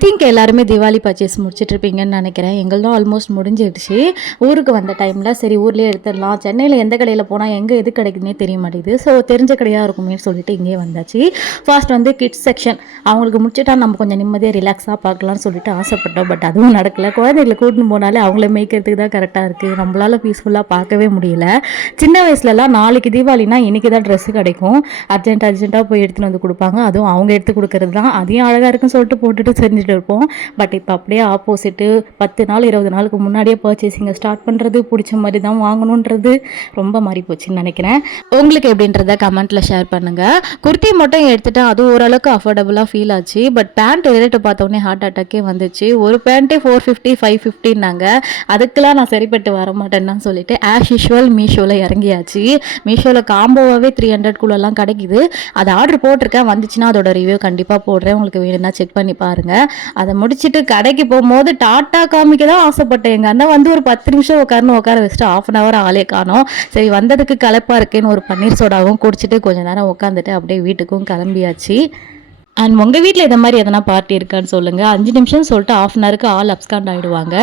Think எல்லாருமே Deepavali purchase முடிச்சிட்ருப்பீங்கன்னு நினைக்கிறேன். எங்களுதும் almost முடிஞ்சிடுச்சு. ஊருக்கு வந்த டைமில் சரி ஊர்லேயே எடுத்துடலாம், சென்னையில் எந்த கடையில் போனால் எங்கே எது கிடைக்குதுனே தெரிய மாட்டேங்குது. ஸோ தெரிஞ்ச கடையாக இருக்குமே சொல்லிட்டு இங்கேயே வந்தாச்சு. ஃபர்ஸ்ட் வந்து கிட்ஸ் செக்ஷன் அவங்களுக்கு முடிச்சுட்டா நம்ம கொஞ்சம் நிம்மதியாக ரிலாக்ஸாக பார்க்கலாம்னு சொல்லிட்டு ஆசைப்பட்டோம். பட் அதுவும் நடக்கல. குழந்தைகளை கூட்டின்னு போனாலே அவங்கள மேய்க்கிறதுக்கு தான் கரெக்டாக இருக்குது. நம்மளால் பீஸ்ஃபுல்லாக பார்க்கவே முடியல. சின்ன வயசுலலாம் நாளைக்கு தீபாவளினா இன்றைக்கி தான் ட்ரெஸ்ஸு கிடைக்கும், அர்ஜென்ட்டாக போய் எடுத்துகிட்டு வந்து கொடுப்பாங்க. அதுவும் அவங்க எடுத்து கொடுக்கறது தான். அதையும் அழகாக இருக்குன்னு சொல்லிட்டு போட்டுட்டு செஞ்சுட்டு இருப்போம். பட் இப்போ அப்படியே ஆப்போசிட்டு 10 நாள் 20 நாளுக்கு முன்னாடியே பர்ச்சேசிங்கை ஸ்டார்ட் பண்ணுறது, பிடிச்ச மாதிரி தான் வாங்கணுன்றது ரொம்ப மாறி போச்சுன்னு நினைக்கிறேன். உங்களுக்கு எப்படின்றத கமெண்ட்டில் ஷேர் பண்ணுங்கள். குர்த்தி மட்டும் எடுத்துட்டேன், அது ஓரளவுக்கு அஃபோர்டபுளாக ஃபீல் ஆச்சு. பட் பேண்ட் ரேட்டு பார்த்தோன்னே ஹார்ட் அட்டாக்கே வந்துச்சு. ஒரு பேண்ட்டே 450 550ன்னாங்க. அதுக்கெலாம் நான் சரிப்பட்டு வர மாட்டேன்னு சொல்லிட்டு ஆஸ் யூஷுவல் மீஷோவில் இறங்கியாச்சு. மீஷோவில் காம்போவாகவே 300 கிடைக்குது. அதை ஆர்டர் போட்டிருக்கேன், வந்துச்சுன்னா அதோட ரிவ்யூ கண்டிப்பாக போடுறேன். உங்களுக்கு வேணும்னா செக் பண்ணி பாருங்கள். அதை முடிச்சுட்டு கடைக்கு போகும்போது டாட்டா காமிக்க தான் ஆசைப்பட்டேன். எங்கள் அண்ணன் வந்து ஒரு 10 நிமிஷம் உட்கார வச்சுட்டு ½ அன் ஹவர் ஆளே காணோம். சரி வந்ததுக்கு களைப்பாக இருக்கேன்னு ஒரு பன்னீர் சோடாவும் குடிச்சிட்டு கொஞ்சம் நேரம் உட்காந்துட்டு அப்படியே வீட்டுக்கும் கிளம்பியாச்சு. அண்ட் உங்கள் வீட்டில் இந்த மாதிரி எதனா பார்ட்டி இருக்கான்னு சொல்லுங்கள். 5 நிமிஷம் சொல்லிட்டு ½ அன் ஹவருக்கு ஆல் அப்ஸ்காண்ட் ஆகிடுவாங்க.